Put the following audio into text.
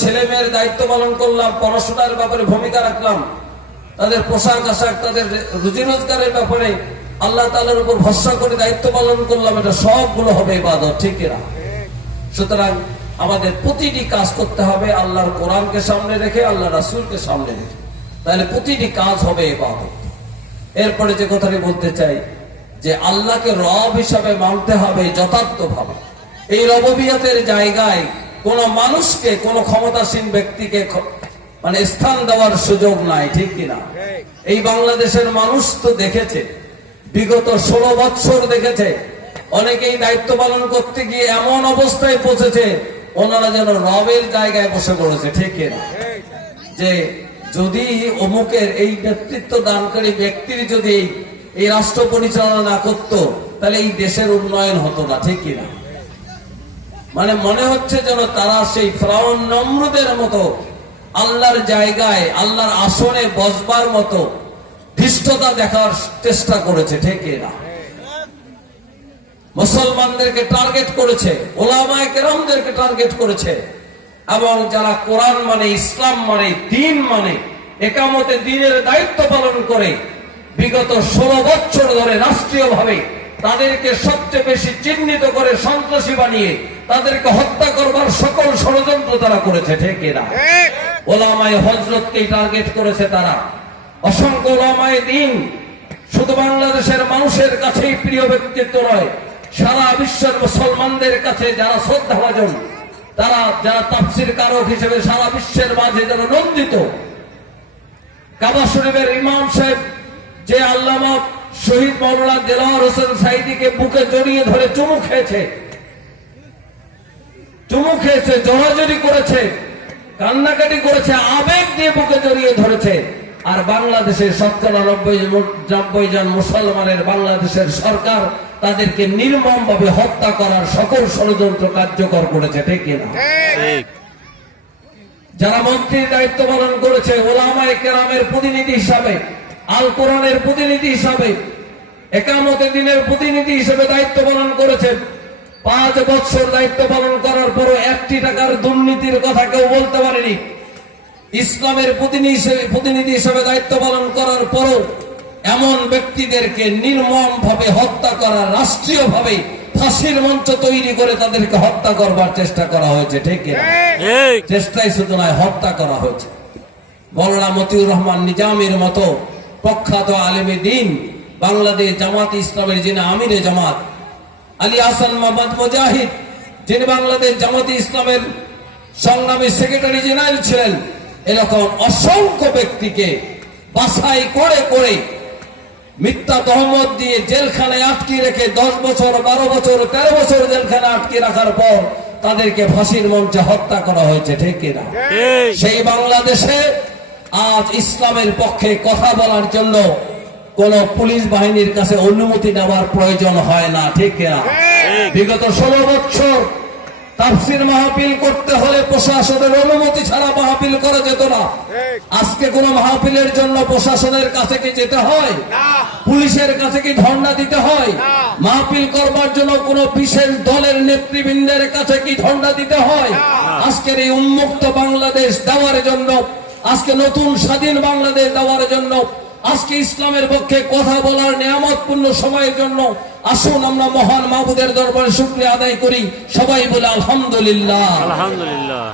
ছেলে মেয়ের দায়িত্ব পালন করলাম, পড়াশোনার ব্যাপারে ভূমিকা রাখলাম। তাদের পোশাক আশাক, তাদের রুজি রোজগারের ব্যাপারে আল্লাহ তালার উপর ভরসা করে দায়িত্ব পালন করলাম। এটা সবগুলো হবে ইবাদত, ঠিক না? সুতরাং আমাদের প্রতিটি কাজ করতে হবে আল্লাহর কোরআনকে সামনে রেখে আল্লাহ রাসূলকে সামনে রেখে। তাহলে প্রতিটি কাজ হবে ইবাদত। এরপরে যে কথাটি বলতে চাই, যে আল্লাহকে রব হিসাবে মানতে হবে যথার্থ ভাবে এই রববিয়াতের জায়গায় কোন মানুষকে, কোন ক্ষমতাসীন ব্যক্তিকে মানে স্থান দেওয়ার সুযোগ নাই, ঠিক কিনা? এই বাংলাদেশের মানুষ তো দেখেছে, বিগত ষোলো বৎসর দেখেছে, অনেকেই দায়িত্ব পালন করতে গিয়ে এমন অবস্থায় পৌঁছেছে, ওনারা যেন রবের জায়গায় বসে পড়েছে, ঠিক কিনা? যে যদি অমুকের এই নেতৃত্ব দানকারী ব্যক্তির যদি এই- রাষ্ট্র পরিচালনা করত, তাহলে এই দেশের উন্নয়ন হতো না, ঠিক কিনা? মানে মনে হচ্ছে যেন তারা সেই ফ্রাউন নম্রদের মতো আল্লাহর জায়গায়, আল্লাহর আসনে বসবার মতো ধৃষ্টতা দেখার চেষ্টা করেছে, ঠিক না মুসলমানদেরকে টার্গেট করেছে, ওলামায় কেরামদেরকে টার্গেট করেছে, এবং যারা কোরআন মানে ইসলাম মানে দিন মানে একামতে দিনের দায়িত্ব পালন করে, বিগত ষোলো বছর ধরে রাষ্ট্রীয়ভাবে তাদেরকে সবচেয়ে বেশি চিহ্নিত করে সন্ত্রাসী বানিয়ে তাদেরকে হত্যা করবার সকল ষড়যন্ত্র তারা করেছে ঠিক না? ওলামায় হজরতকেই টার্গেট করেছে তারা। অসংখ্য ওলামায় দিন শুধু বাংলাদেশের মানুষের কাছেই প্রিয় ব্যক্তিত্ব নয় সারা বিশ্বের মুসলমানদের কাছে যারা শ্রদ্ধাভাজন তারা যারা তাফসির কারক হিসেবে সারা বিশ্বের মাঝে যারা নন্দিত। কাবা শরীফের ইমাম সাহেব যে আল্লামা শহীদ মৌলানা দেলাওয়ার হোসেন সাইদিকে বুকে জড়িয়ে ধরে চুমু খেয়েছে। চুমু খেয়েছে জড়াজড়ি করেছে কান্নাকাটি করেছে আবেগ দিয়ে বুকে জড়িয়ে ধরেছে। আর বাংলাদেশের শতকরা নব্বই নব্বই জন মুসলমানের বাংলাদেশের সরকার তাদেরকে নির্মম ভাবে হত্যা করার সকল ষড়যন্ত্র কার্যকর করেছে ঠিক কিনা? যারা মন্ত্রীর দায়িত্ব পালন করেছে ওলামায়ে কেরামের প্রতিনিধি হিসাবে আল কোরআনের প্রতিনিধি হিসাবে একামতে দিনের প্রতিনিধি হিসেবে দায়িত্ব পালন করেছে পাঁচ বছর দায়িত্ব পালন করার পরও একটি টাকার দুর্নীতির কথা কেউ বলতে পারেনি। ইসলামের প্রতিনিধি হিসেবে- দায়িত্ব পালন করার পরও এমন ব্যক্তিদেরকে নির্মম ভাবে হত্যা করা রাষ্ট্রীয় ভাবে ফাঁসির মঞ্চ তৈরি করে তাদেরকে হত্যা করবার চেষ্টা করা হয়েছে ঠিক। চেষ্টাই শুধু নয় হত্যা করা হয়েছে। মৌলানা মতিউর রহমান নিজামের মতো প্রখ্যাত আলেমে দিন বাংলাদেশ জামাত ইসলামের যিনি আমিরে জামাত আলী হাসান মোহাম্মদ মুজাহিদ যিনি বাংলাদেশ জামাত ইসলামের সংগ্রামী সেক্রেটারি জেনারেল ছিলেন এরকম অসংখ্য ব্যক্তিকে বাছাই করে করে মিথ্যা তহমত দিয়ে জেলখানায় আটকে রেখে দশ বছর বারো বছর তেরো বছর জেলখানায় আটকে রাখার পর তাদেরকে ফাঁসির মঞ্চে হত্যা করা হয়েছে ঠিক কিনা? সেই বাংলাদেশে আজ ইসলামের পক্ষে কথা বলার জন্য কোন পুলিশ বাহিনীর কাছে অনুমতি নেওয়ার প্রয়োজন হয় না ঠিক কিনা? বিগত ষোলো বছর তাফসির মাহফিল করতে হলে প্রশাসনের অনুমতি ছাড়া মাহফিল করা যেত না। আজকে কোন মাহফিলের জন্য প্রশাসনের কাছে কি যেতে হয়? পুলিশের কাছে কি ধর্ণা দিতে হয়? মাহফিল করবার জন্য কোন বিশেষ দলের নেতৃবৃন্দের কাছে কি ধর্ণা দিতে হয়? আজকের এই উন্মুক্ত বাংলাদেশ দেওয়ার জন্য আজকে নতুন স্বাধীন বাংলাদেশ দেওয়ার জন্য, আজকে ইসলামের পক্ষে কথা বলার নিয়ামতপূর্ণ সময়ের জন্য আসুন আমরা মহান মাহবুদের দরবারে শুক্রিয়া আদায় করি। সবাই বলে আলহামদুলিল্লাহ। আলহামদুলিল্লাহ।